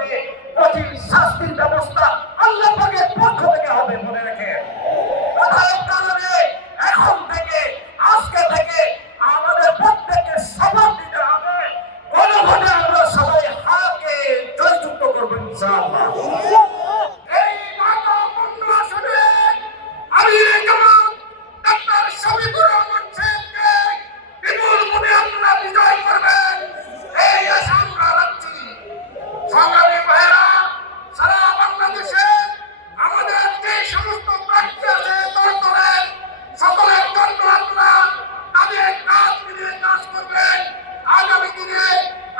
করে কঠিন শাস্তির ব্যবস্থা আল্লাহ পাকের পক্ষ থেকে হবে, মনে রেখে। কারণে এখন থেকে, আজকে থেকে আমাদের প্রত্যেককে শপথ দিতে হবে, গণভোটে আমরা সবাই হাকে জয়যুক্ত করবো ইনশাআল্লাহ। এই মাতাপূর্ণ আসনে আমি জামাত ডাক্তার শফিকুর রহমান সাহেবকে বিপুল ভোটে আপনারা বিজয় করবেন, এই আশা আমরা রাখছি। সংগ্রামী ভাইয়েরা, সারা বাংলাদেশে আমাদের যে সমস্ত প্রার্থী আছে দলের সকলের জন্য আপনারা তাদের কাজ মিলিয়ে কাজ করবেন। আগামী দিনে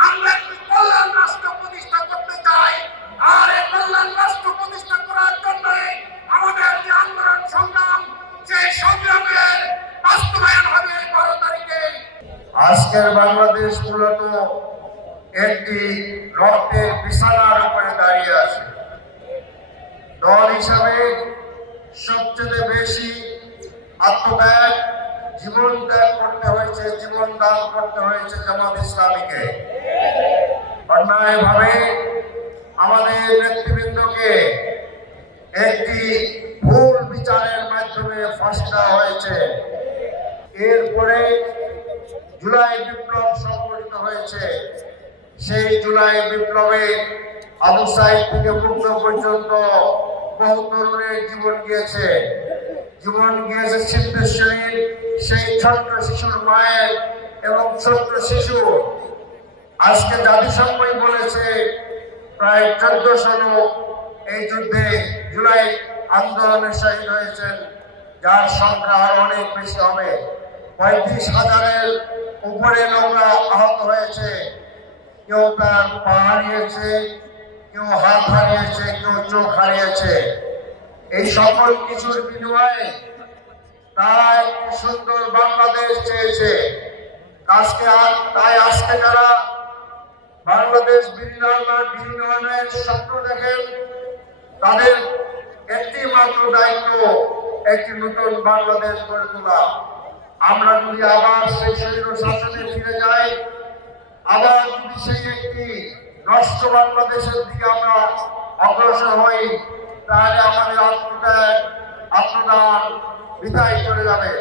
আমরা একটি কল্যাণ রাষ্ট্র প্রতিষ্ঠা করতে চাই, আর এই কল্যাণ রাষ্ট্র প্রতিষ্ঠা করার জন্য আমাদের যে আন্দোলন সংগ্রাম, সেই সংগ্রামের বাস্তবায়ন হবে 12 তারিখে। আজকের বাংলাদেশ মূলত একটি রক্তের বিছানার উপরে দাঁড়িয়ে আছে। দল হিসাবে সবচেয়ে বেশি আত্মত্যাগ, জীবন ত্যাগ করতে হয়েছে, জীবন দান করতে হয়েছে জামাত ইসলামীকে। অন্যায়ভাবে আমাদের নেতৃবৃন্দকে একটি ভুল বিচারের মাধ্যমে ফাঁসি দেওয়া হয়েছে। এরপরে জুলাই বিপ্লব সংঘটিত হয়েছে। সেই জুলাই বিপ্লবে আবু সাইদ থেকে মুক্ত পর্যন্ত বহু তরুণের জীবন গিয়েছে। সিদ্ধেশ্বরীর সেই ছোট্ট শিশুর মায়ের এবং ছোট্ট শিশু। আজকে জাতিসংঘই বলেছে প্রায় 1400 লোক এই যুদ্ধে জুলাই আন্দোলনে শহীদ হয়েছেন, যার সংখ্যা আরো অনেক বেশি হবে। 35,000-এর উপরে লোকরা আহত হয়েছে। কেউ তার পা হারিয়েছে, কেউ হাত হারিয়েছে, কেউ চোখ হারিয়েছে। এই সকল কিছুর বিনিময়ে তারা একটি সুন্দর বাংলাদেশ চেয়েছে। তাই আজকে যারা বাংলাদেশ বিনির্মাণের স্বপ্ন দেখেন, তাদের একটি মাত্র দায়িত্ব একটি নতুন বাংলাদেশ গড়ে তোলা। আমরা যদি আবার সেই স্বৈর শাসনে ফিরে যাই, আবার যদি সেই একটি নষ্ট বাংলাদেশের দিকে আমরা অগ্রসর হই, তাহলে আমাদের আত্মত্যাগ, আত্মদান বৃথায় চলে যাবে।